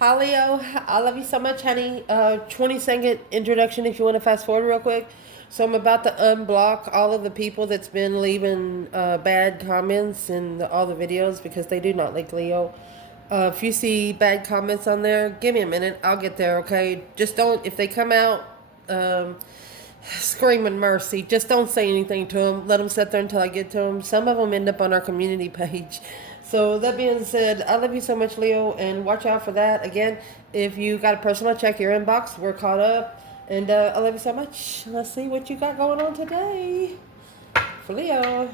Hi Leo, I love you so much, honey. 20-second introduction if you want to fast forward real quick. So I'm about to unblock all of the people that's been leaving bad comments in all the videos because they do not like Leo. If you see bad comments on there, give me a minute. I'll get there, okay? Just don't, if they come out screaming mercy, just don't say anything to them. Let them sit there until I get to them. Some of them end up on our community page. So that being said, I love you so much, Leo, and watch out for that. Again, if you got a personal, check your inbox. We're caught up, and I love you so much. Let's see what you got going on today for Leo.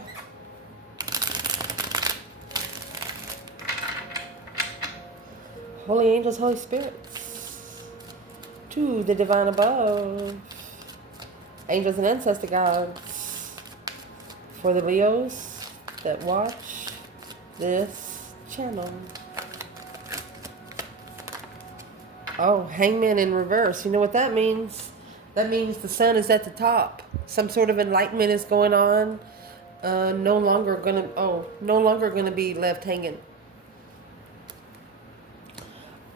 Holy angels, Holy spirits, to the divine above, angels and ancestor gods, for the Leos that watch this channel. Oh, hangman in reverse. You know what that means? That means the sun is at the top. Some sort of enlightenment is going on. No longer gonna be left hanging.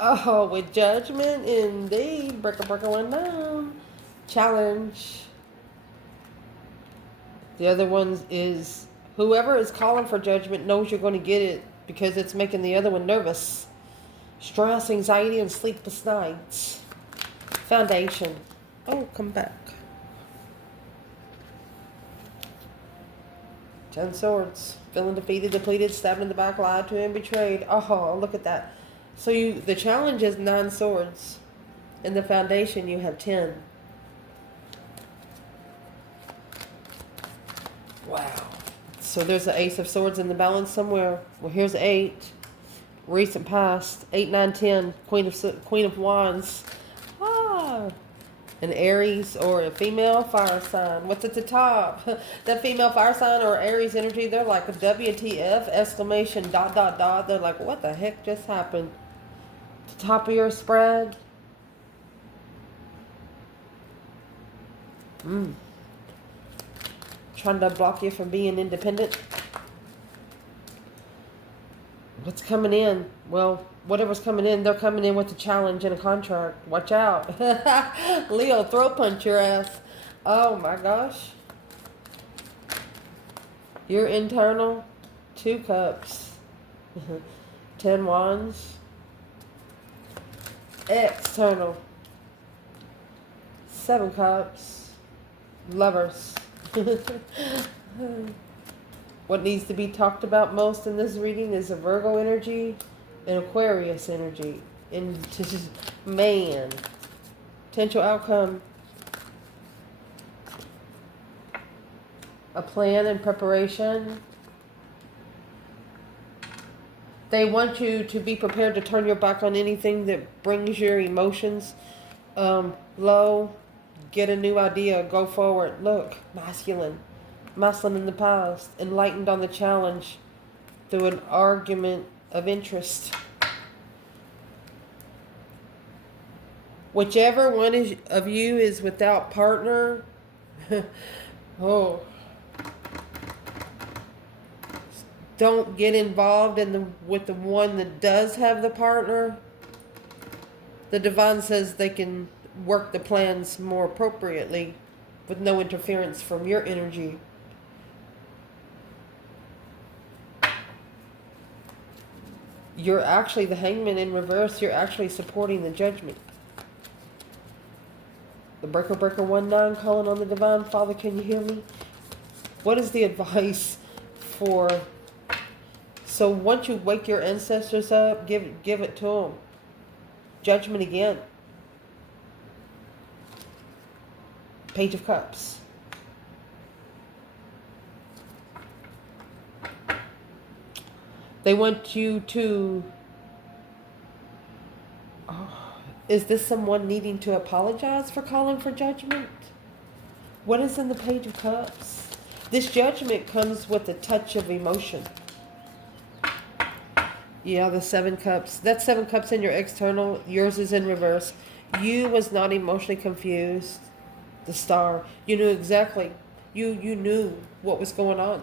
Oh, with judgment indeed. Breaker one down. Challenge. The other one is whoever is calling for judgment knows you're going to get it because it's making the other one nervous. Stress, anxiety, and sleepless nights. Foundation. Oh, come back. 10 swords. Feeling defeated, depleted, stabbed in the back, lied to, and betrayed. Oh, look at that. So the challenge is 9 swords. In the foundation, you have 10. Wow. So there's an ace of swords in the balance somewhere. Well, here's 8. Recent past. 8, 9, 10. Queen of Wands. Ah. An Aries or a female fire sign. What's at the top? That female fire sign or Aries energy, they're like a WTF exclamation ... They're like, what the heck just happened? The top of your spread. Trying to block you from being independent. What's coming in? Well, whatever's coming in, they're coming in with a challenge and a contract. Watch out. Leo, throw punch your ass. Oh my gosh. Your internal, 2 cups. 10 wands. External, 7 cups. Lovers. What needs to be talked about most in this reading is a Virgo energy and Aquarius energy. And man, potential outcome, a plan and preparation. They want you to be prepared to turn your back on anything that brings your emotions low. Get a new idea. Go forward. Look, masculine. Masculine in the past. Enlightened on the challenge through an argument of interest. Whichever one of you is without partner, oh, don't get involved with the one that does have the partner. The divine says they can work the plans more appropriately with no interference from your energy. You're actually the hangman in reverse. You're actually supporting the judgment. The breaker 19 calling on the divine. Father, can you hear me? What is the advice for... So once you wake your ancestors up, give it to them. Judgment again. Page of Cups. They want you to... Oh, is this someone needing to apologize for calling for judgment? What is in the Page of Cups? This judgment comes with a touch of emotion. Yeah, the 7 cups. That's 7 cups in your external. Yours is in reverse. You was not emotionally confused. The Star. You knew exactly. You knew what was going on.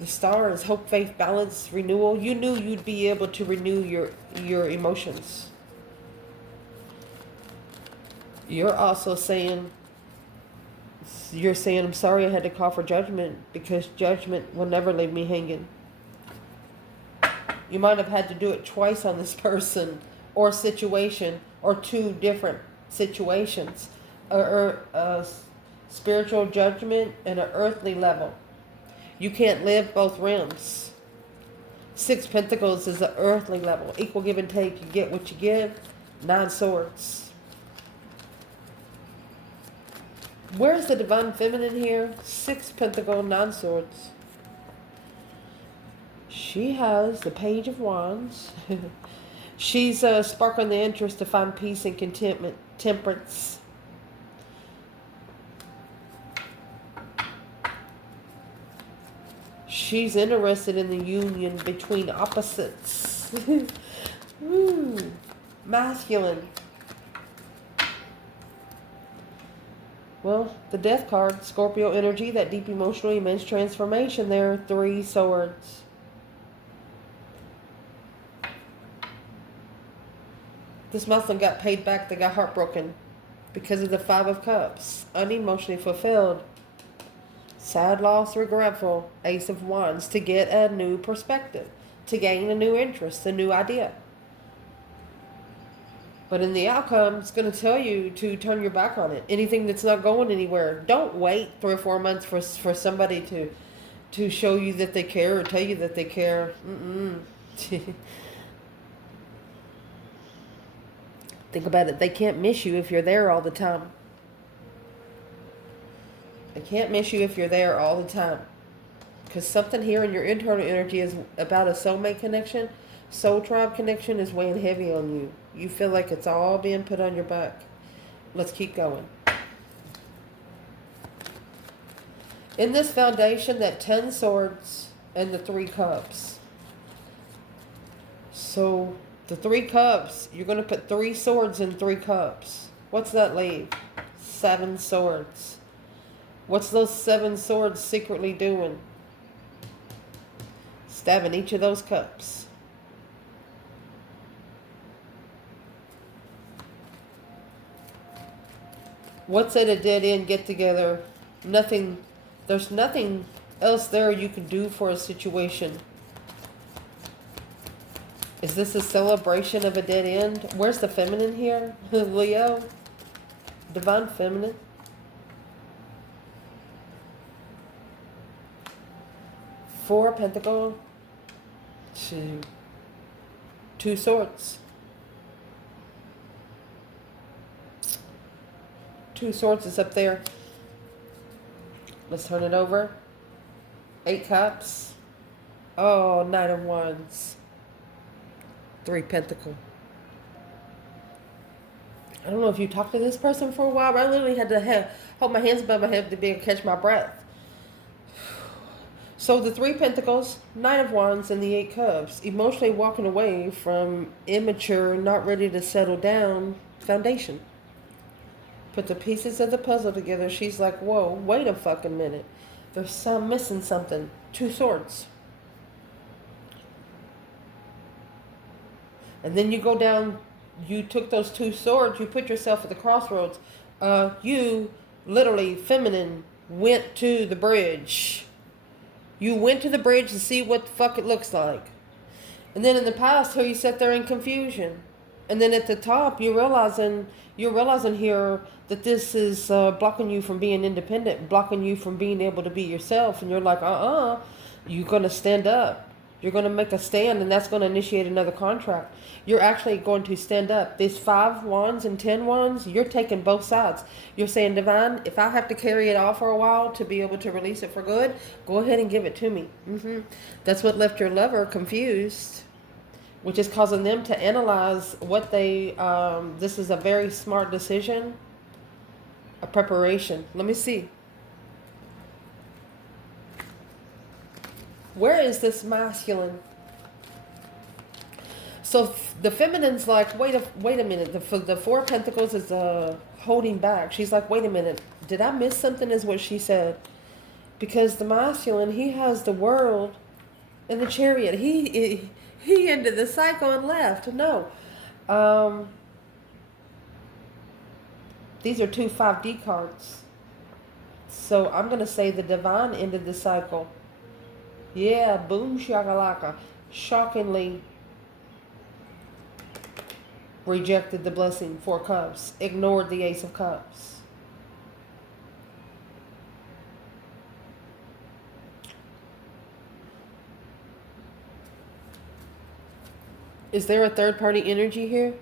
The Star is hope, faith, balance, renewal. You knew you'd be able to renew your emotions. You're also saying, I'm sorry I had to call for judgment, because judgment will never leave me hanging. You might have had to do it twice on this person or situation, or two different situations. A spiritual judgment and an earthly level. You can't live both realms. 6 Pentacles is the earthly level. Equal give and take. You get what you give. 9 Swords. Where's the Divine Feminine here? 6 Pentacles, 9 Swords. She has the Page of Wands. She's sparkling the interest to find peace and contentment. Temperance. She's interested in the union between opposites. Ooh, masculine. Well, the Death card, Scorpio energy, that deep emotional immense transformation there. 3 Swords. This masculine got paid back. They got heartbroken because of the 5 of Cups. Unemotionally fulfilled. Sad, loss, regretful. Ace of Wands. To get a new perspective. To gain a new interest, a new idea. But in the outcome, it's going to tell you to turn your back on it. Anything that's not going anywhere. Don't wait 3 or 4 months for somebody to show you that they care or tell you that they care. Think about it. They can't miss you if you're there all the time. They can't miss you if you're there all the time. Because something here in your internal energy is about a soulmate connection. Soul tribe connection is weighing heavy on you. You feel like it's all being put on your back. Let's keep going. In this foundation, that 10 Swords and the 3 Cups. So the 3 Cups, you're going to put 3 Swords in 3 Cups. What's that leave? 7 Swords. What's those 7 Swords secretly doing? Stabbing each of those cups. What's at a dead end get together? Nothing. There's nothing else there you can do for a situation. Is this a celebration of a dead end? Where's the feminine here? Leo? Divine Feminine? Four Pentacles. 2 Swords. 2 Swords is up there. Let's turn it over. 8 Cups. Oh, 9 of Wands. 3 Pentacles. I don't know if you talked to this person for a while, but I literally had to hold my hands above my head to be able to catch my breath. So the 3 Pentacles, 9 of Wands, and the 8 Cups. Emotionally walking away from immature, not ready to settle down foundation. Put the pieces of the puzzle together. She's like, whoa, wait a fucking minute. There's missing something. 2 Swords. And then you go down, you took those 2 Swords, you put yourself at the crossroads. You, literally, feminine, went to the bridge. You went to the bridge to see what the fuck it looks like. And then in the past, here you sat there in confusion. And then at the top, you're realizing here that this is blocking you from being independent, blocking you from being able to be yourself. And you're like, you're going to stand up. You're going to make a stand, and that's going to initiate another contract. You're actually going to stand up. These 5 Wands and 10 Wands, you're taking both sides. You're saying, Divine, if I have to carry it off for a while to be able to release it for good, go ahead and give it to me. That's what left your lover confused, which is causing them to analyze what they, this is a very smart decision, a preparation. Let me see. Where is this masculine? So the feminine's like, wait a minute. The 4 Pentacles is holding back. She's like, wait a minute. Did I miss something is what she said. Because the masculine, he has the world in the Chariot. He ended the cycle and left. No. These are two 5D cards. So I'm going to say the divine ended the cycle. Yeah, boom shakalaka. Shockingly rejected the blessing, 4 cups. Ignored the Ace of Cups. Is there a third party energy here?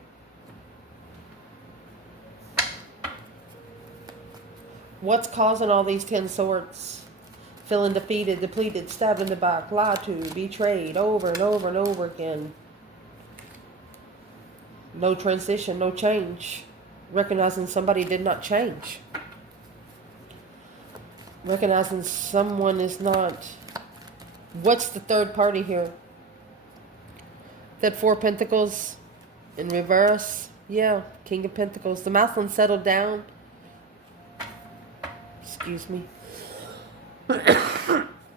What's causing all these 10 swords? Feeling defeated, depleted, stabbed in the back, lied to, betrayed over and over and over again. No transition, no change. Recognizing somebody did not change. Recognizing someone is not. What's the third party here? That 4 Pentacles in reverse. Yeah, King of Pentacles. The masculine settled down. Excuse me.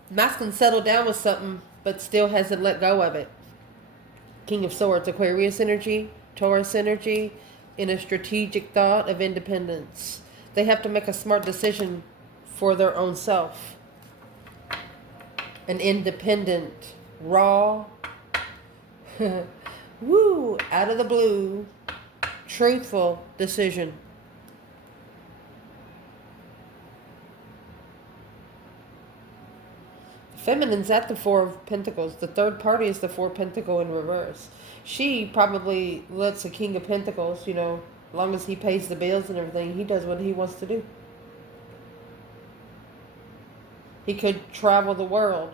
Masculine settled down with something, but still hasn't let go of it. King of Swords, Aquarius energy, Taurus energy, in a strategic thought of independence. They have to make a smart decision for their own self. An independent, raw, woo, out of the blue, truthful decision. Feminine's at the 4 of Pentacles. The third party is the 4 Pentacle in reverse. She probably lets the King of Pentacles, you know, as long as he pays the bills and everything, he does what he wants to do. He could travel the world.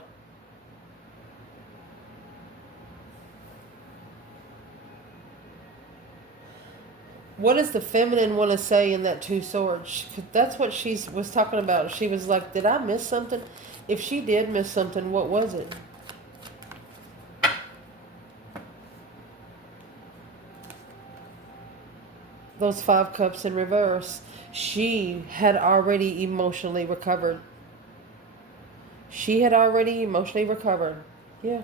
What does the feminine want to say in that 2 swords? That's what she was talking about. She was like, did I miss something? If she did miss something, what was it? Those 5 cups in reverse. She had already emotionally recovered. She had already emotionally recovered. Yeah.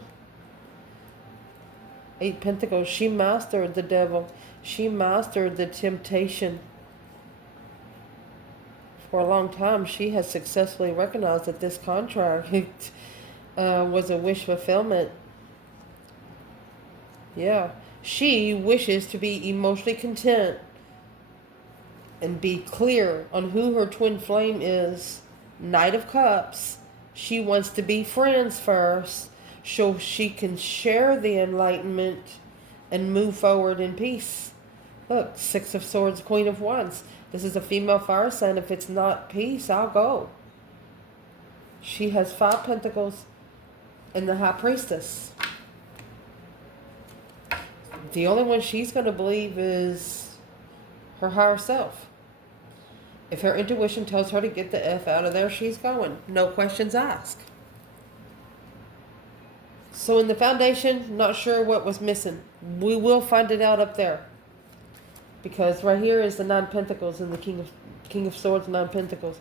8 Pentacles. She mastered the devil. She mastered the temptation. For a long time, she has successfully recognized that this contract was a wish fulfillment. Yeah. She wishes to be emotionally content and be clear on who her twin flame is. Knight of Cups. She wants to be friends first so she can share the enlightenment and move forward in peace. Look, 6 of Swords, Queen of Wands. This is a female fire sign. If it's not peace, I'll go. She has 5 Pentacles and the High Priestess. The only one she's going to believe is her higher self. If her intuition tells her to get the F out of there, she's going. No questions asked. So in the foundation, not sure what was missing. We will find it out up there. Because right here is the 9 Pentacles and the King of Swords, 9 Pentacles.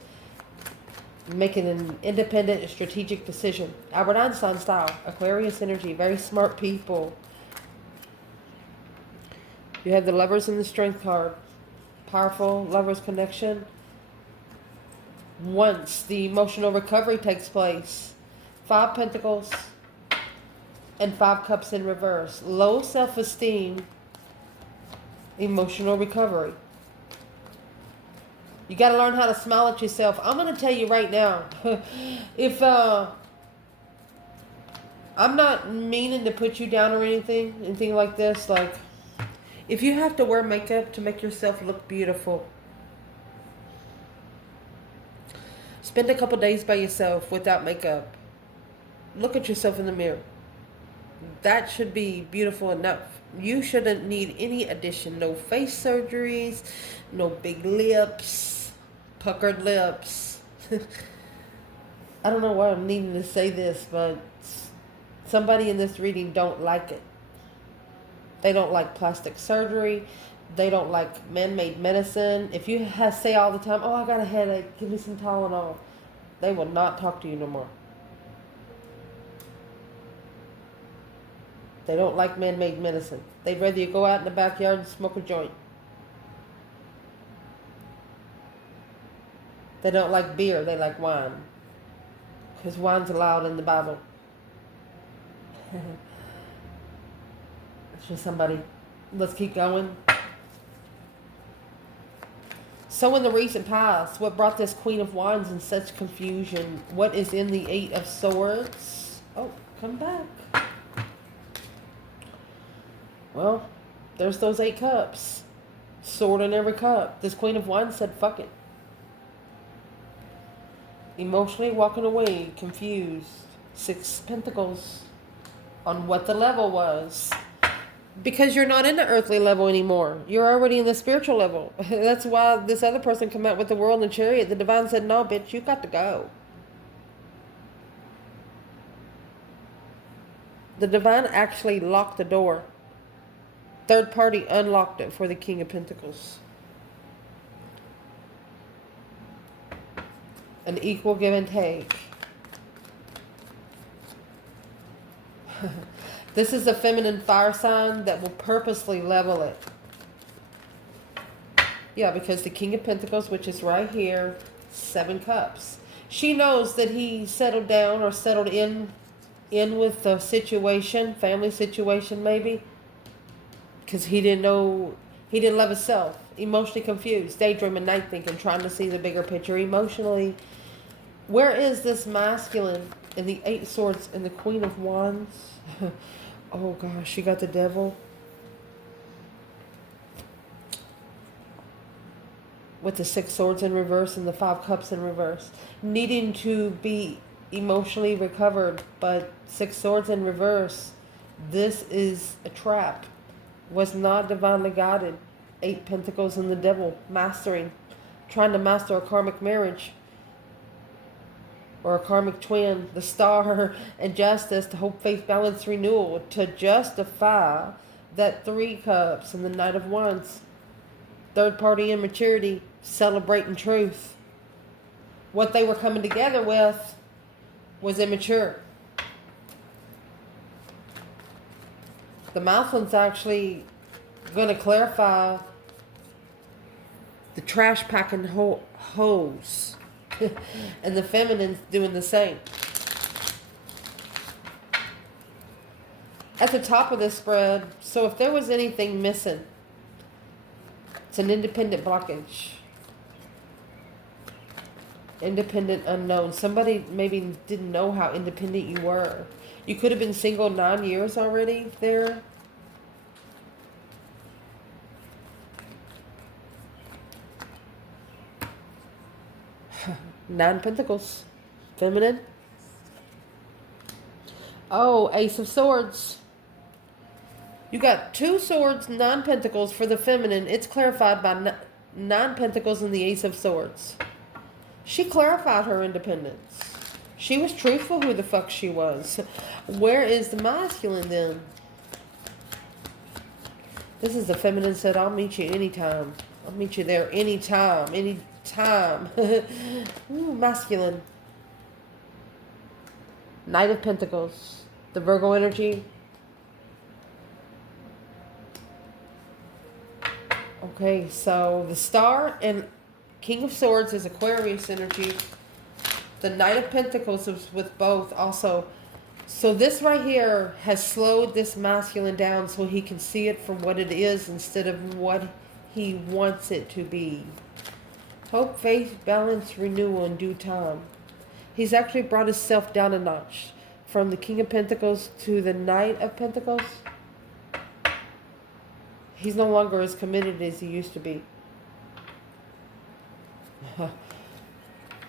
Making an independent, strategic decision. Albert Einstein style. Aquarius energy. Very smart people. You have the Lovers and the Strength card. Powerful Lovers connection. Once the emotional recovery takes place. 5 Pentacles and 5 Cups in reverse. Low self-esteem. Emotional recovery. You got to learn how to smile at yourself. I'm going to tell you right now. If I'm not meaning to put you down or anything like this. Like, if you have to wear makeup to make yourself look beautiful, spend a couple days by yourself without makeup. Look at yourself in the mirror. That should be beautiful enough. You shouldn't need any addition. No face surgeries, no big lips, puckered lips. I don't know why I'm needing to say this, but somebody in this reading don't like it. They don't like plastic surgery. They don't like man-made medicine. If you say all the time, oh, I got a headache, give me some Tylenol, they will not talk to you no more. They don't like man-made medicine. They'd rather you go out in the backyard and smoke a joint. They don't like beer, they like wine. Because wine's allowed in the Bible. It's just somebody. Let's keep going. So in the recent past, what brought this Queen of Wands in such confusion? What is in the Eight of Swords? Oh, come back. Well, there's those 8 cups. Sword in every cup. This Queen of Wands said, fuck it. Emotionally walking away, confused. 6 Pentacles on what the level was. Because you're not in the earthly level anymore. You're already in the spiritual level. That's why this other person came out with the World and the Chariot. The Divine said, no, bitch, you got to go. The Divine actually locked the door. Third party unlocked it for the King of Pentacles. An equal give and take. This is a feminine fire sign that will purposely level it. Yeah, because the King of Pentacles, which is right here, 7 cups. She knows that he settled down or settled in with the situation, family situation maybe. Because he didn't know, he didn't love himself. Emotionally confused, daydreaming, night thinking, trying to see the bigger picture emotionally. Where is this masculine in the 8 Swords and the Queen of Wands? Oh gosh, you got the Devil. With the 6 Swords in reverse and the 5 Cups in reverse. Needing to be emotionally recovered, but 6 Swords in reverse. This is a trap. Was not divinely guided. 8 Pentacles and the Devil. Mastering. Trying to master a karmic marriage. Or a karmic twin. The Star and Justice. To hope, faith, balance, renewal. To justify that 3 Cups and the Knight of Wands. Third party immaturity. Celebrating truth. What they were coming together with was immature. The Mouthland's actually going to clarify the trash packing hose. And the Feminine's doing the same. At the top of this spread, so if there was anything missing, it's an independent blockage. Independent unknown. Somebody maybe didn't know how independent you were. You could have been single 9 years already there. Nine Pentacles. Feminine. Oh, Ace of Swords. You got 2 Swords, 9 Pentacles for the feminine. It's clarified by 9 Pentacles and the Ace of Swords. She clarified her independence. She was truthful who the fuck she was. Where is the masculine then? This is the feminine said, I'll meet you anytime. I'll meet you there anytime. Anytime. Ooh, masculine. Knight of Pentacles. The Virgo energy. Okay, so the Star and King of Swords is Aquarius energy. The Knight of Pentacles is with both also. So this right here has slowed this masculine down so he can see it for what it is instead of what he wants it to be. Hope, faith, balance, renewal in due time. He's actually brought himself down a notch. From the King of Pentacles to the Knight of Pentacles. He's no longer as committed as he used to be.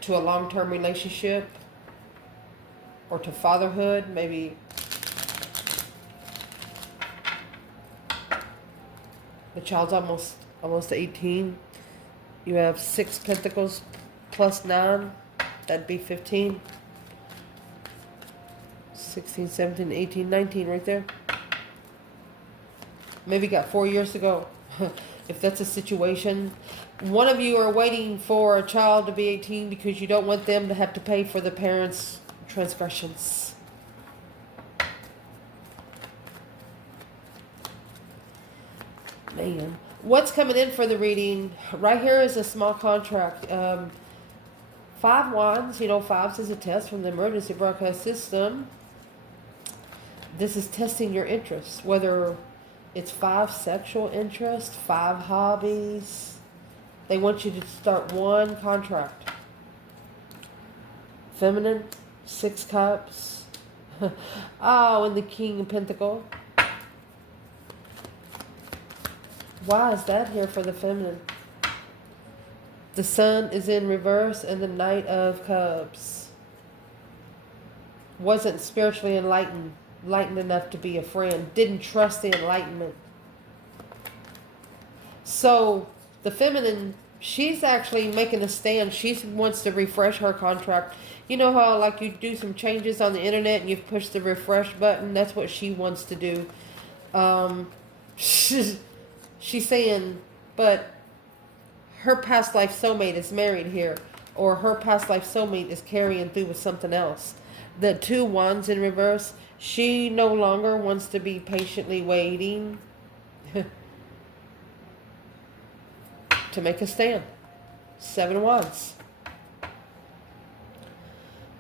To a long-term relationship. Or to fatherhood, maybe. The child's almost 18. You have 6 Pentacles plus 9. That'd be 15. 16, 17, 18, 19 right there. Maybe got 4 years to go. If that's a situation. One of you are waiting for a child to be 18 because you don't want them to have to pay for the parents' transgressions. Man. What's coming in for the reading? Right here is a small contract. Five Wands, you know, fives is a test from the emergency broadcast system. This is testing your interests, whether it's 5 sexual interests, 5 hobbies. They want you to start one contract. Feminine, 6 cups. Oh, and the King of Pentacles. Why is that here for the feminine? The Sun is in reverse and the Knight of Cups. Wasn't spiritually enlightened enough to be a friend. Didn't trust the enlightenment. So the feminine, she's actually making a stand. She wants to refresh her contract. You know how like you do some changes on the internet and you push the refresh button? That's what she wants to do. She's saying, but her past life soulmate is married here, or her past life soulmate is carrying through with something else. The 2 Wands in reverse, she no longer wants to be patiently waiting to make a stand. 7 Wands.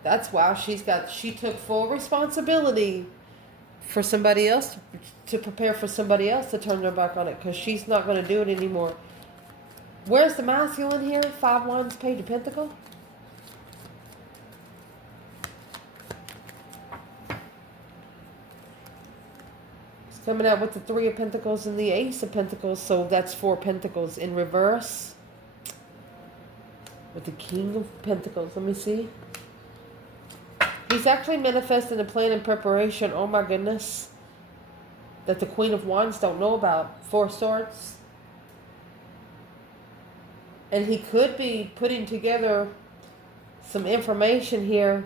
That's why she took full responsibility for somebody else, to prepare for somebody else to turn their back on it, because she's not going to do it anymore. Where's the masculine here? 5 Wands, Page of Pentacles. It's coming out with the 3 of Pentacles and the Ace of Pentacles, so that's 4 Pentacles in reverse. With the King of Pentacles, let me see. He's actually manifesting a plan and preparation, oh my goodness, that the Queen of Wands don't know about. 4 Swords. And he could be putting together some information here.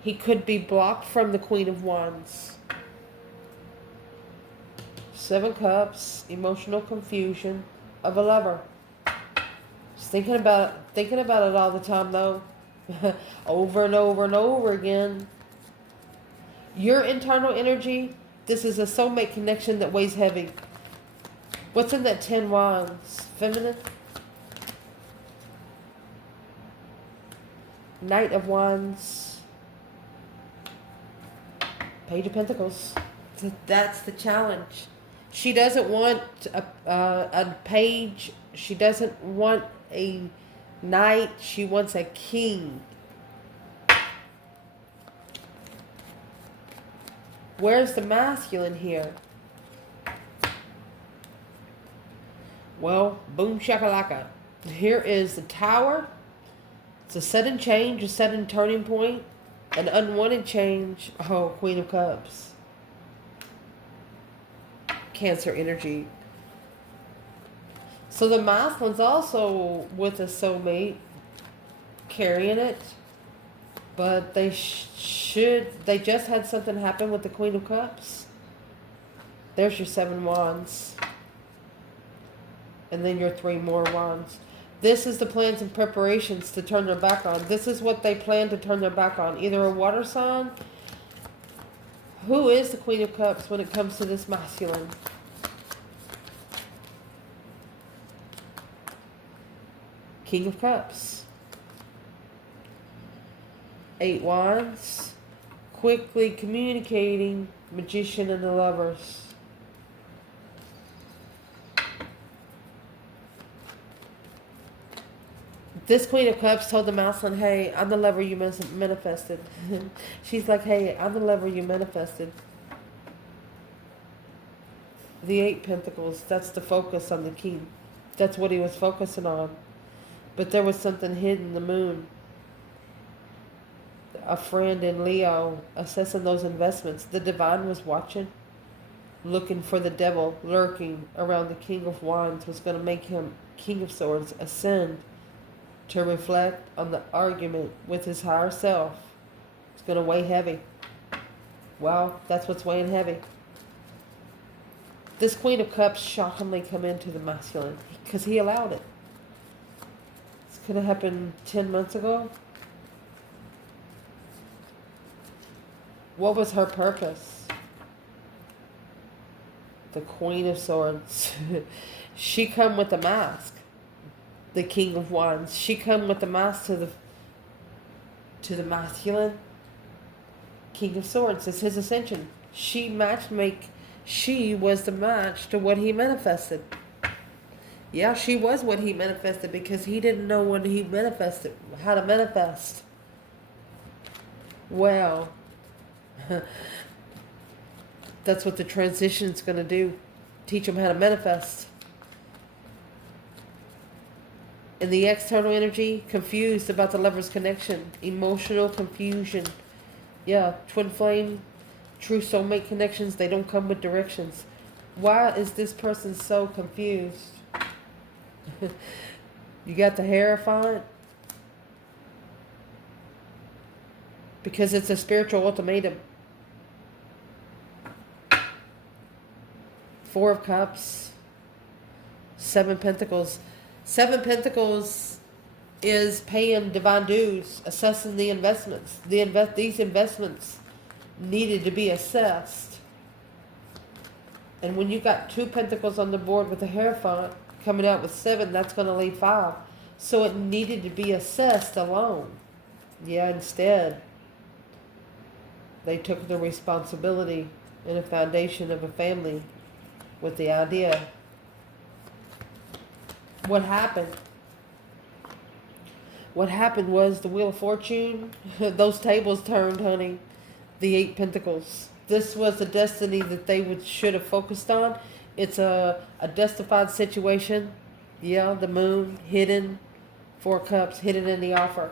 He could be blocked from the Queen of Wands. 7 Cups, emotional confusion of a lover. Just thinking about it all the time though. Over and over and over again. Your internal energy, this is a soulmate connection that weighs heavy. What's in that 10 Wands? Feminine? Knight of Wands. Page of Pentacles. That's the challenge. She doesn't want a page. She doesn't want a knight. She wants a king. Where's the masculine here? Well, boom shakalaka. Here is the Tower. It's a sudden change, a sudden turning point, an unwanted change. Oh, Queen of Cups. Cancer energy. So the masculine's also with a soulmate, carrying it. But they they just had something happen with the Queen of Cups. There's your 7 Wands. And then your 3 more Wands. This is the plans and preparations to turn their back on. This is what they plan to turn their back on. Either a water sign. Who is the Queen of Cups when it comes to this masculine? King of Cups. 8 Wands. Quickly communicating. Magician and the Lovers. This Queen of Cups told the masculine, hey, I'm the lover you manifested. She's like, hey, I'm the lover you manifested. The 8 Pentacles, that's the focus on the king. That's what he was focusing on. But there was something hidden, the moon. A friend in Leo assessing those investments. The divine was watching, looking for the devil lurking around the King of Wands, was going to make him King of Swords ascend to reflect on the argument with his higher self. It's going to weigh heavy. Well, that's what's weighing heavy. This Queen of Cups shockingly come into the masculine because he allowed it. This could have happened 10 months ago. What was her purpose? The Queen of Swords. She come with a mask. the King of Wands. She come with the mask to the masculine. King of Swords is his ascension. She was the match to what he manifested. Yeah, she was what he manifested because he didn't know what he manifested, how to manifest. Well, that's what the transition's going to do. Teach them how to manifest. In the external energy, confused about the lover's connection. Emotional confusion. Yeah, twin flame, true soulmate connections, they don't come with directions. Why is this person so confused? You got the Hierophant? Because it's a spiritual ultimatum. Four of Cups. 7 Pentacles. 7 Pentacles is paying divine dues, assessing the investments. These investments needed to be assessed. And when you got 2 Pentacles on the board with the Hierophant coming out with 7, that's going to leave 5. So it needed to be assessed alone. Yeah, instead, they took the responsibility and a foundation of a family with the idea. What happened? What happened was the Wheel of Fortune, those tables turned, honey. The 8 Pentacles. This was the destiny that they should have focused on. It's a justified situation. Yeah, the Moon, hidden. 4 Cups, hidden in the offer.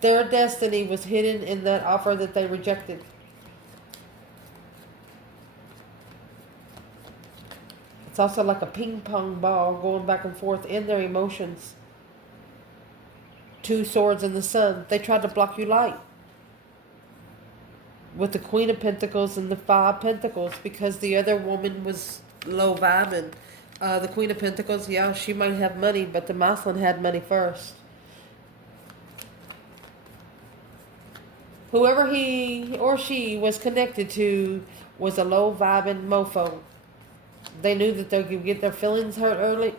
Their destiny was hidden in that offer that they rejected. It's also like a ping pong ball going back and forth in their emotions. 2 Swords in the Sun. They tried to block you light. With the Queen of Pentacles and the 5 Pentacles, because the other woman was low vibing. The Queen of Pentacles, yeah, she might have money, but the masculine had money first. Whoever he or she was connected to was a low vibing mofo. They knew that they could get their feelings hurt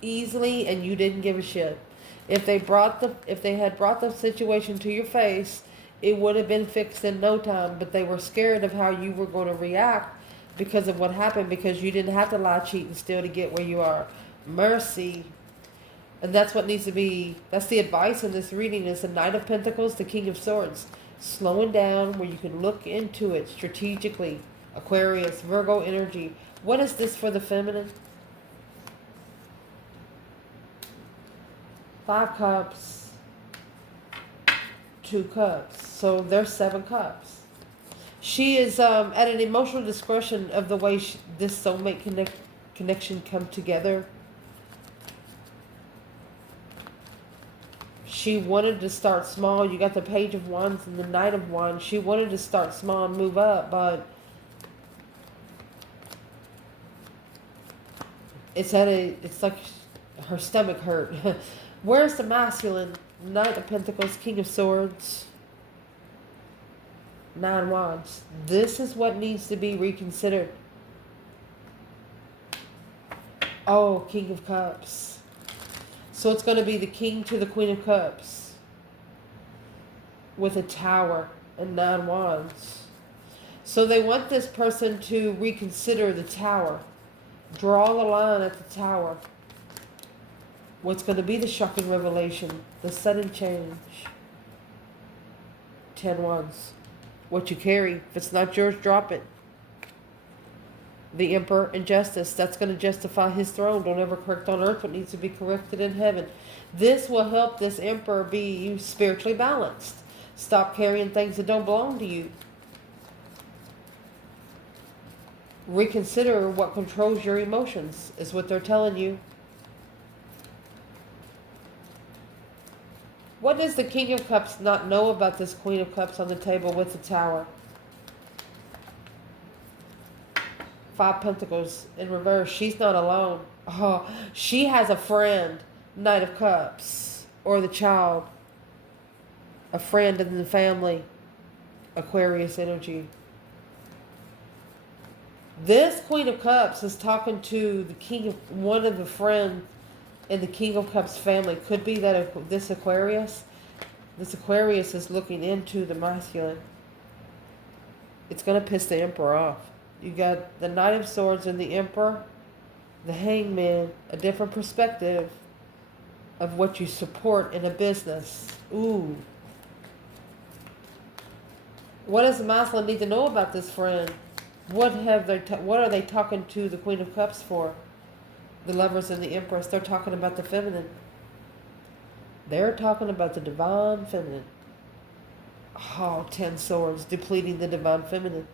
easily, and you didn't give a shit. If they had brought the situation to your face, it would have been fixed in no time. But they were scared of how you were going to react because of what happened, because you didn't have to lie, cheat, and steal to get where you are. Mercy. And that's what needs to be, that's the advice in this reading, is the Knight of Pentacles, the King of Swords. Slowing down where you can look into it strategically. Aquarius, Virgo energy. What is this for the feminine? 5 Cups, 2 Cups. So there's 7 Cups. She is at an emotional discretion of the way this soulmate connection come together. She wanted to start small. You got the Page of Wands and the Knight of Wands. She wanted to start small and move up, but it's like her stomach hurt. Where's the masculine? Knight of Pentacles, King of Swords, 9 Wands. This is what needs to be reconsidered. Oh, King of Cups. So it's going to be the King to the Queen of Cups with a Tower and 9 Wands. So they want this person to reconsider the Tower. Draw the line at the Tower. What's going to be the shocking revelation? The sudden change. 10 Wands. What you carry. If it's not yours, drop it. The Emperor and Justice. That's going to justify his throne. Don't ever correct on earth what needs to be corrected in heaven. This will help this Emperor be spiritually balanced. Stop carrying things that don't belong to you. Reconsider what controls your emotions, is what they're telling you. What does the King of Cups not know about this Queen of Cups on the table with the Tower? 5 Pentacles in reverse. She's not alone. Oh, she has a friend. Knight of Cups. Or the child. A friend in the family. Aquarius energy. This Queen of Cups is talking to the King of one of the friends. in the King of Cups family. Could be that this Aquarius is looking into the masculine. It's going to piss the Emperor off. You got the Knight of Swords and the Emperor, the Hangman, a different perspective of what you support in a business. Ooh. What does the masculine need to know about this friend? What are they talking to the Queen of Cups for? The Lovers and the Empress, they're talking about the feminine. They're talking about the divine feminine. Oh, 10 swords, depleting the divine feminine.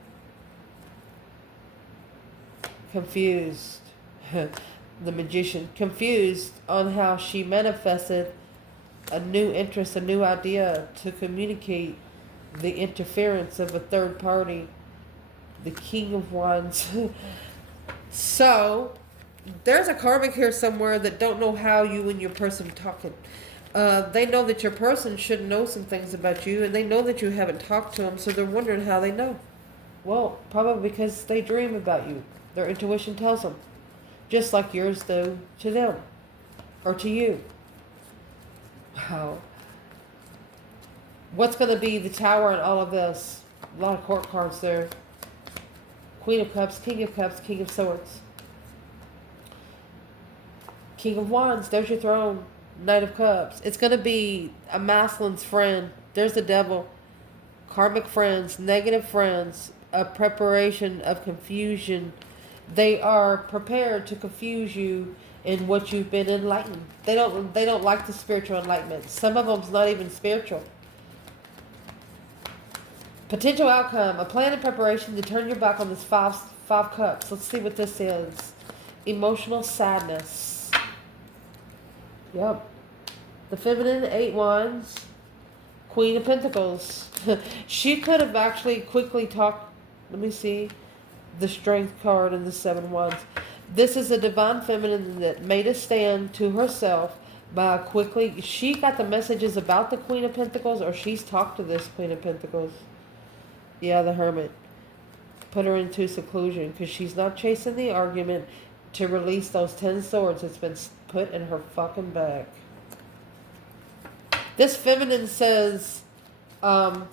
Confused. The Magician. Confused on how she manifested a new interest, a new idea to communicate the interference of a third party. The King of Wands. So, there's a karmic here somewhere that don't know how you and your person are talking. They know that your person should know some things about you, and they know that you haven't talked to them, so they're wondering how they know. Well, probably because they dream about you. Their intuition tells them. Just like yours do to them. Or to you. Wow. What's going to be the Tower in all of this? A lot of court cards there. Queen of Cups, King of Cups, King of Swords. King of Wands, there's your throne. Knight of Cups. It's going to be a masculine's friend. There's the devil. Karmic friends, negative friends, a preparation of confusion. They are prepared to confuse you in what you've been enlightened. They don't like the spiritual enlightenment. Some of them's not even spiritual. Potential outcome, a plan and preparation to turn your back on this five cups. Let's see what this is. Emotional sadness. Yep. The feminine, 8 wands. Queen of Pentacles. She could have actually quickly talked. Let me see. The Strength card and the 7 wands. This is a divine feminine that made a stand to herself by quickly. She got the messages about the Queen of Pentacles, or she's talked to this Queen of Pentacles. Yeah, the Hermit. Put her into seclusion because she's not chasing the argument to release those 10 swords that's been put in her fucking back. This feminine says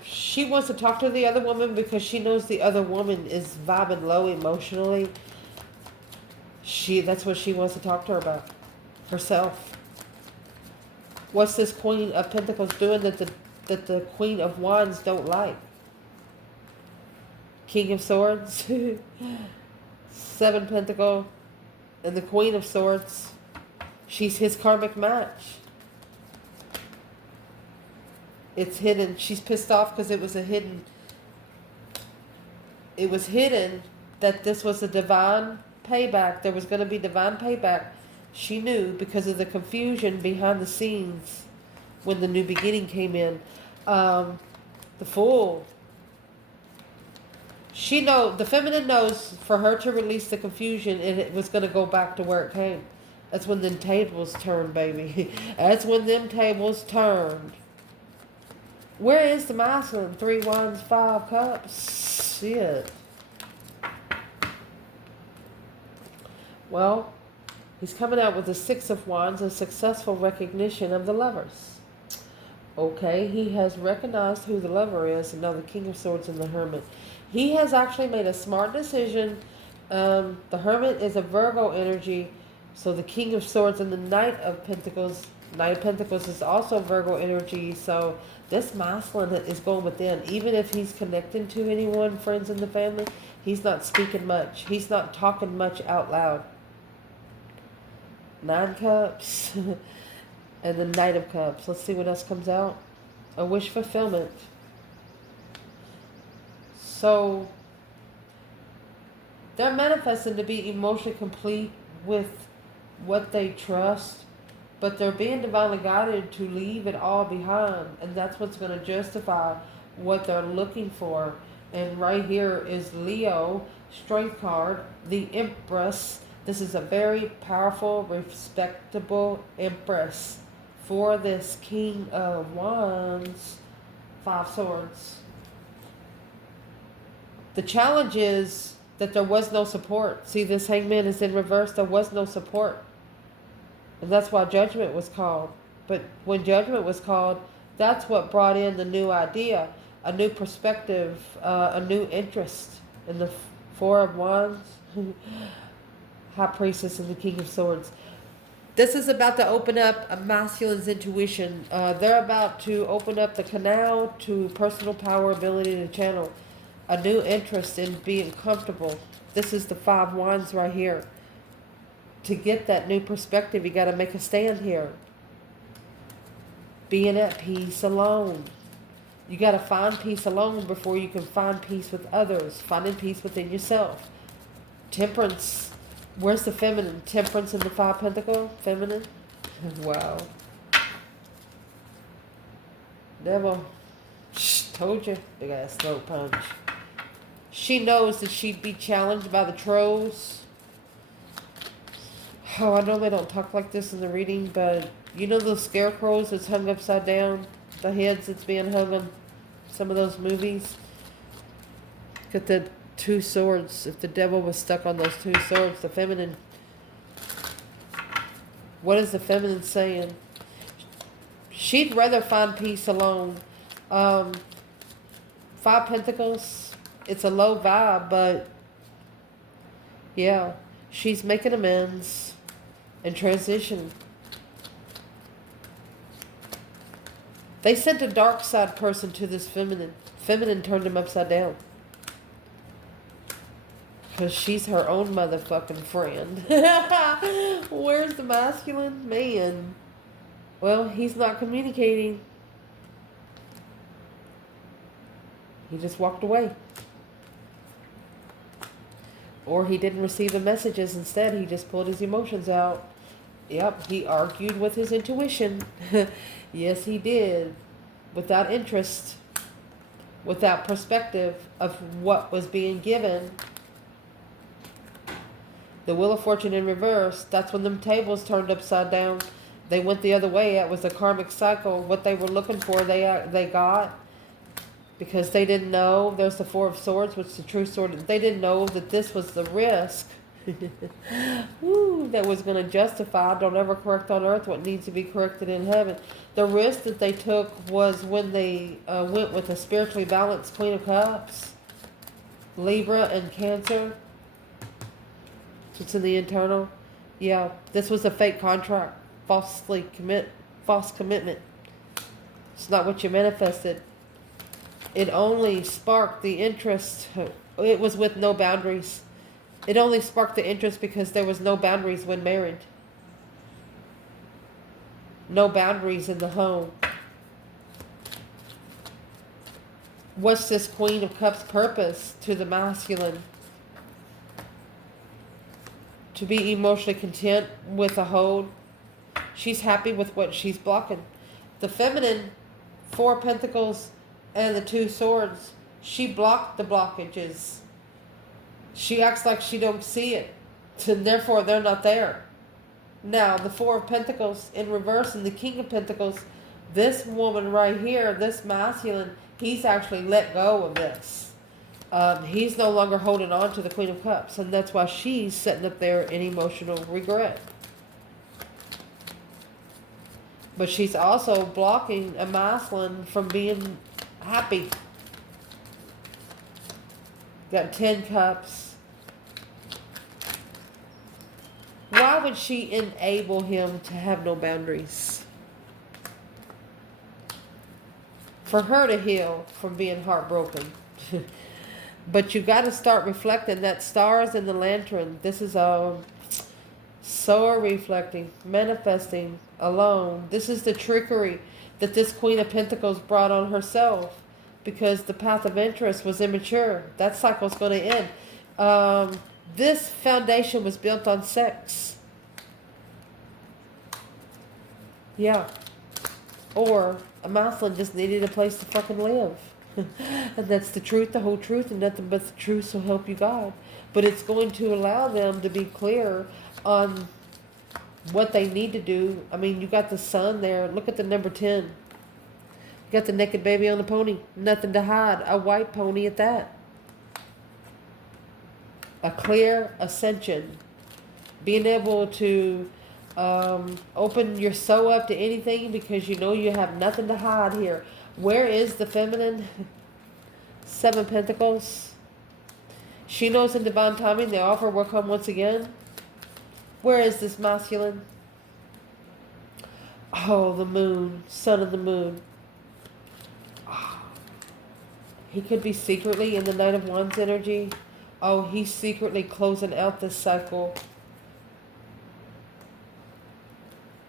she wants to talk to the other woman because she knows the other woman is vibing low emotionally. That's what she wants to talk to her about. Herself. What's this Queen of Pentacles doing that the Queen of Wands don't like? King of Swords, 7 Pentacle, and the Queen of Swords. She's his karmic match. It's hidden. She's pissed off because it was hidden that this was a divine payback. There was going to be divine payback. She knew because of the confusion behind the scenes when the new beginning came in. The Fool. The feminine knows for her to release the confusion, and it was going to go back to where it came. That's when them tables turned, baby. That's when them tables turned. Where is the masculine? 3 wands, 5 cups. Shit. Well, he's coming out with the 6 of wands, a successful recognition of the lovers. Okay, he has recognized who the lover is, and now the King of Swords and the Hermit. He has actually made a smart decision. The Hermit is a Virgo energy, so the King of Swords and the Knight of Pentacles. Knight of Pentacles is also Virgo energy, so this masculine is going within. Even if he's connecting to anyone, friends in the family, he's not speaking much. He's not talking much out loud. 9 cups and the Knight of Cups. Let's see what else comes out. A wish fulfillment. So they're manifesting to be emotionally complete with what they trust, but they're being divinely guided to leave it all behind, and that's what's going to justify what they're looking for. And right here is Leo, Strength card, the Empress. This is a very powerful, respectable Empress for this King of Wands, 5 swords. The challenge is that there was no support. See, this Hangman is in reverse. There was no support. And that's why judgment was called. But when judgment was called, that's what brought in the new idea, a new perspective, a new interest in the Four of Wands, High Priestess, and the King of Swords. This is about to open up a masculine's intuition. They're about to open up the canal to personal power, ability to channel. A new interest in being comfortable. This is the Five Wands right here. To get that new perspective, you got to make a stand here. Being at peace alone. You got to find peace alone before you can find peace with others. Finding peace within yourself. Temperance. Where's the feminine? Temperance in the Five Pentacles? Feminine? Wow. Devil. Told you. Big ass throat punch. She knows that she'd be challenged by the trolls. Oh, I know they don't talk like this in the reading, but you know those scarecrows that's hung upside down? The heads that's being hung on some of those movies? Got the two swords. If the devil was stuck on those two swords, the feminine. What is the feminine saying? She'd rather find peace alone. Five Pentacles. It's a low vibe, but yeah, she's making amends and transition. They sent a dark side person to this feminine. Feminine turned him upside down. Because she's her own motherfucking friend. Where's the masculine? Man. Well, he's not communicating. He just walked away. Or he didn't receive the messages. Instead, he just pulled his emotions out. Yep, he argued with his intuition. Yes, he did. Without interest. Without perspective of what was being given. The Wheel of Fortune in reverse. That's when them tables turned upside down. They went the other way. It was a karmic cycle. What they were looking for, they got. Because they didn't know. There's the Four of Swords, which is the true sword. They didn't know that this was the risk. Woo, that was going to justify. Don't ever correct on earth what needs to be corrected in heaven. The risk that they took was when they went with a spiritually balanced Queen of Cups. Libra and Cancer. It's in the internal. Yeah, this was a fake contract. False commitment. It's not what you manifested. It only sparked the interest. It was with no boundaries. It only sparked the interest because there was no boundaries when married. No boundaries in the home. What's this Queen of Cups' purpose to the masculine? To be emotionally content with a hold. She's happy with what she's blocking. The feminine, Four Pentacles and the Two Swords, she blocked the blockages. She acts like she don't see it. And therefore, they're not there. Now, the Four of Pentacles in reverse and the King of Pentacles, this woman right here, this masculine, he's actually let go of this. He's no longer holding on to the Queen of Cups. And that's why she's sitting up there in emotional regret. But she's also blocking a masculine from being happy. Got 10 cups. Why would she enable him to have no boundaries? For her to heal from being heartbroken. But you got to start reflecting that stars in the lantern. This is so reflecting, manifesting alone. This is the trickery that this Queen of Pentacles brought on herself because the path of interest was immature. That cycle's going to end. This foundation was built on sex. Yeah. Or a masculine just needed a place to fucking live. And that's the truth, the whole truth, and nothing but the truth, so help you God. But it's going to allow them to be clear on what they need to do. I mean, you got the sun there. Look at the number 10. You got the naked baby on the pony. Nothing to hide. A white pony at that. A clear ascension. Being able to Open your soul up to anything because you know you have nothing to hide here. Where is the feminine? Seven Pentacles. She knows in divine timing the offer will come once again. Where is this masculine? Oh, the moon. Son of the moon. Oh, he could be secretly in the Knight of Wands energy. Oh, he's secretly closing out this cycle.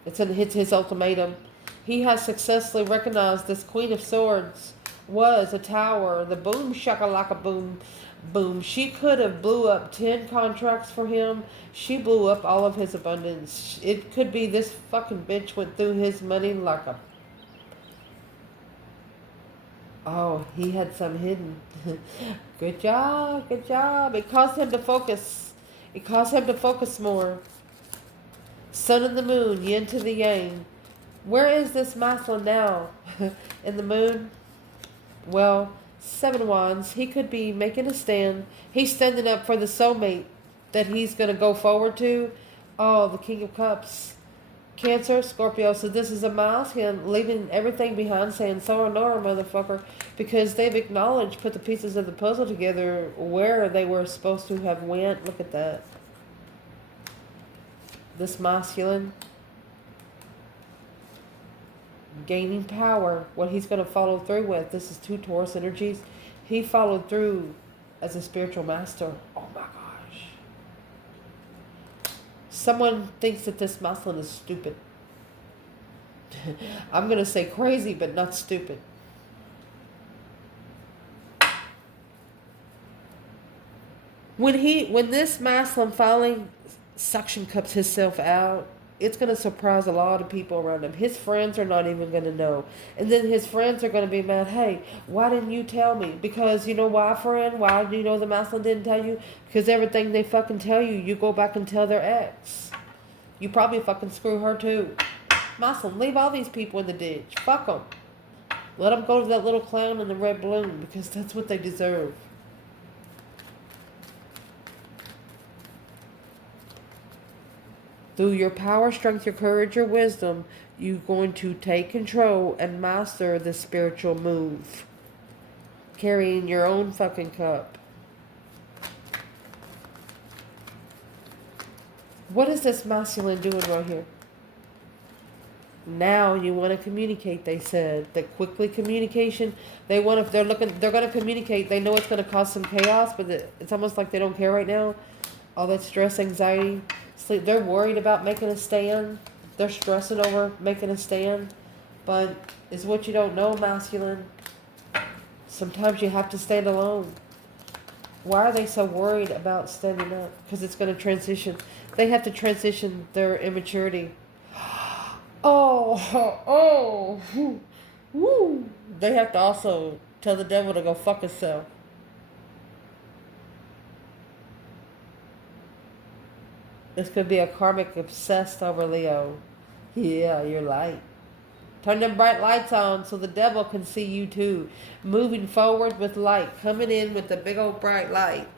It's his ultimatum. He has successfully recognized this Queen of Swords was a tower. The boom shakalaka boom boom. She could have blew up 10 contracts for him. She blew up all of his abundance. It could be this fucking bitch went through his money like a... Oh, he had some hidden. Good job, good job. It caused him to focus. It caused him to focus more. Sun and the moon, yin to the yang. Where is this masculine now? In the moon? Well, 7 Wands. He could be making a stand. He's standing up for the soulmate that he's going to go forward to. Oh, the King of Cups. Cancer, Scorpio. So this is a masculine leaving everything behind, saying sayonara, motherfucker. Because they've acknowledged, put the pieces of the puzzle together where they were supposed to have went. Look at that. This masculine gaining power, what he's going to follow through with. This is 2 Taurus energies. He followed through as a spiritual master. Oh my gosh. Someone thinks that this masculine is stupid. I'm going to say crazy, but not stupid. When this masculine finally suction cups himself out, it's going to surprise a lot of people around him. His friends are not even going to know. And then his friends are going to be mad, hey, why didn't you tell me? Because you know why, friend? Why do you know the masculine didn't tell you? Because everything they fucking tell you, you go back and tell their ex. You probably fucking screw her too. Masculine, leave all these people in the ditch. Fuck them. Let them go to that little clown in the red balloon because that's what they deserve. Through your power, strength, your courage, your wisdom, you're going to take control and master the spiritual move. Carrying your own fucking cup. What is this masculine doing right here? Now you want to communicate, they said. That quickly communication. They're going to communicate. They know it's going to cause some chaos, but it's almost like they don't care right now. All that stress, anxiety, sleep. They're worried about making a stand. They're stressing over making a stand. But it's what you don't know, masculine. Sometimes you have to stand alone. Why are they so worried about standing up? Because it's going to transition. They have to transition their immaturity. Oh, woo. They have to also tell the devil to go fuck himself. This could be a karmic obsessed over Leo. Yeah, you're light. Turn them bright lights on so the devil can see you too. Moving forward with light. Coming in with the big old bright light.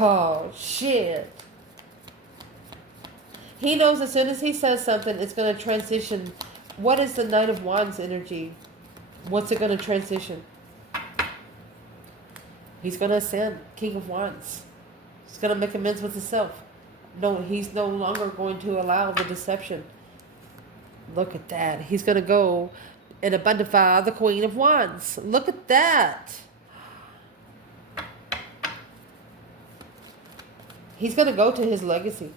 Oh, shit. He knows as soon as he says something, it's going to transition. What is the Knight of Wands energy? What's it going to transition? He's going to ascend. King of Wands. He's going to make amends with himself. No, he's no longer going to allow the deception. Look at that. He's going to go and abundify the Queen of Wands. Look at that. He's going to go to his legacy.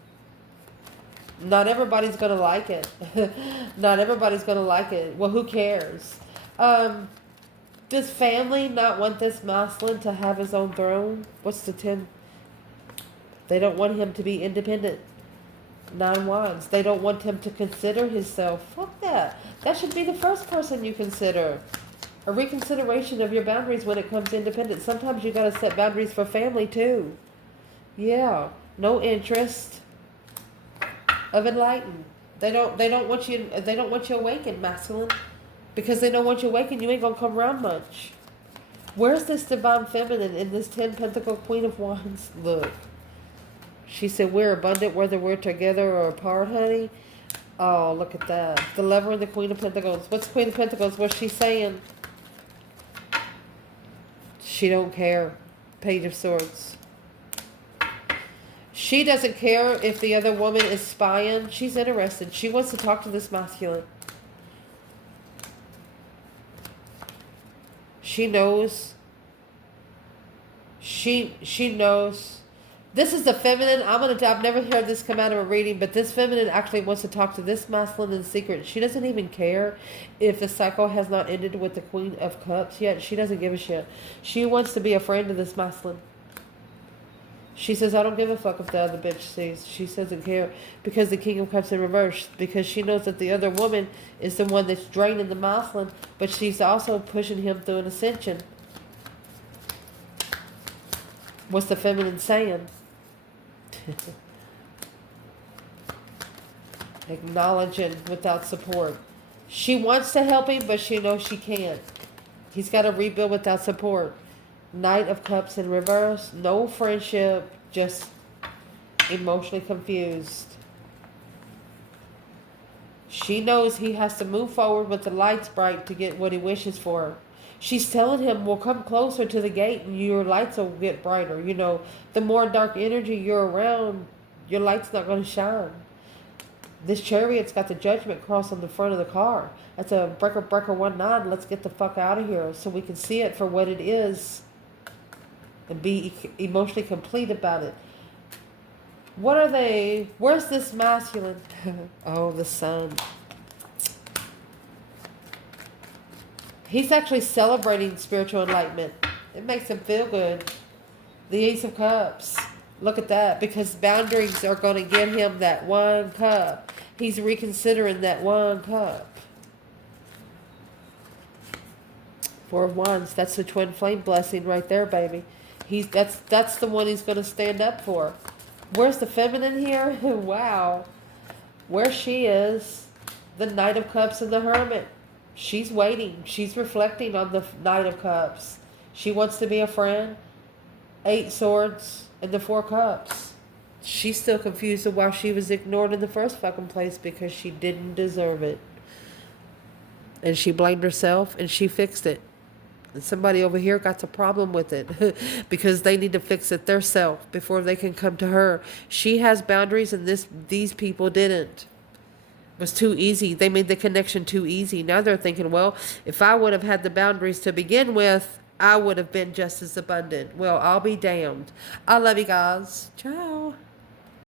Not everybody's going to like it. Not everybody's going to like it. Well, who cares? Does family not want this masculine to have his own throne? What's the 10? They don't want him to be independent. 9 Wands. They don't want him to consider himself. Fuck that. That should be the first person you consider. A reconsideration of your boundaries when it comes to independence. Sometimes you got to set boundaries for family too. Yeah. No interest of enlightened. They don't want you awakened, masculine. Because they don't want you awakened, you ain't gonna come around much. Where's this divine feminine in this 10 Pentacle Queen of Wands? Look. She said, we're abundant whether we're together or apart, honey. Oh, look at that. The Lover and the Queen of Pentacles. What's Queen of Pentacles? What's she saying? She don't care. Page of Swords. She doesn't care if the other woman is spying. She's interested. She wants to talk to this masculine. She knows. She knows. This is the feminine. I've never heard this come out of a reading, but this feminine actually wants to talk to this masculine in secret. She doesn't even care if the cycle has not ended with the Queen of Cups yet. She doesn't give a shit. She wants to be a friend to this masculine. She says, I don't give a fuck if the other bitch sees. She doesn't care because the King of Cups in reverse. Because she knows that the other woman is the one that's draining the masculine, but she's also pushing him through an ascension. What's the feminine saying? Acknowledging without support. She wants to help him, but she knows she can't. He's got to rebuild without support. Knight of Cups in reverse. No friendship. Just emotionally confused. She knows he has to move forward with the lights bright to get what he wishes for. She's telling him, well, come closer to the gate and your lights will get brighter. You know, the more dark energy you're around, your light's not going to shine. This Chariot's got the Judgment cross on the front of the car. That's a breaker 19. Let's get the fuck out of here so we can see it for what it is and be emotionally complete about it. What are they? Where's this masculine? Oh, the Sun. He's actually celebrating spiritual enlightenment. It makes him feel good. The Ace of Cups. Look at that. Because boundaries are going to give him that one cup. He's reconsidering that one cup. Four of Wands. That's the twin flame blessing right there, baby. That's the one he's going to stand up for. Where's the feminine here? Wow. Where she is. The Knight of Cups and the Hermit. She's waiting. She's reflecting on the Knight of Cups. She wants to be a friend. 8 Swords and the 4 Cups. She's still confused of why she was ignored in the first fucking place because she didn't deserve it. And she blamed herself and she fixed it. And somebody over here got a problem with it because they need to fix it themselves before they can come to her. She has boundaries and these people didn't. Was too easy. They made the connection too easy. Now they're thinking, well, if I would have had the boundaries to begin with, I would have been just as abundant. Well, I'll be damned. I love you guys. Ciao.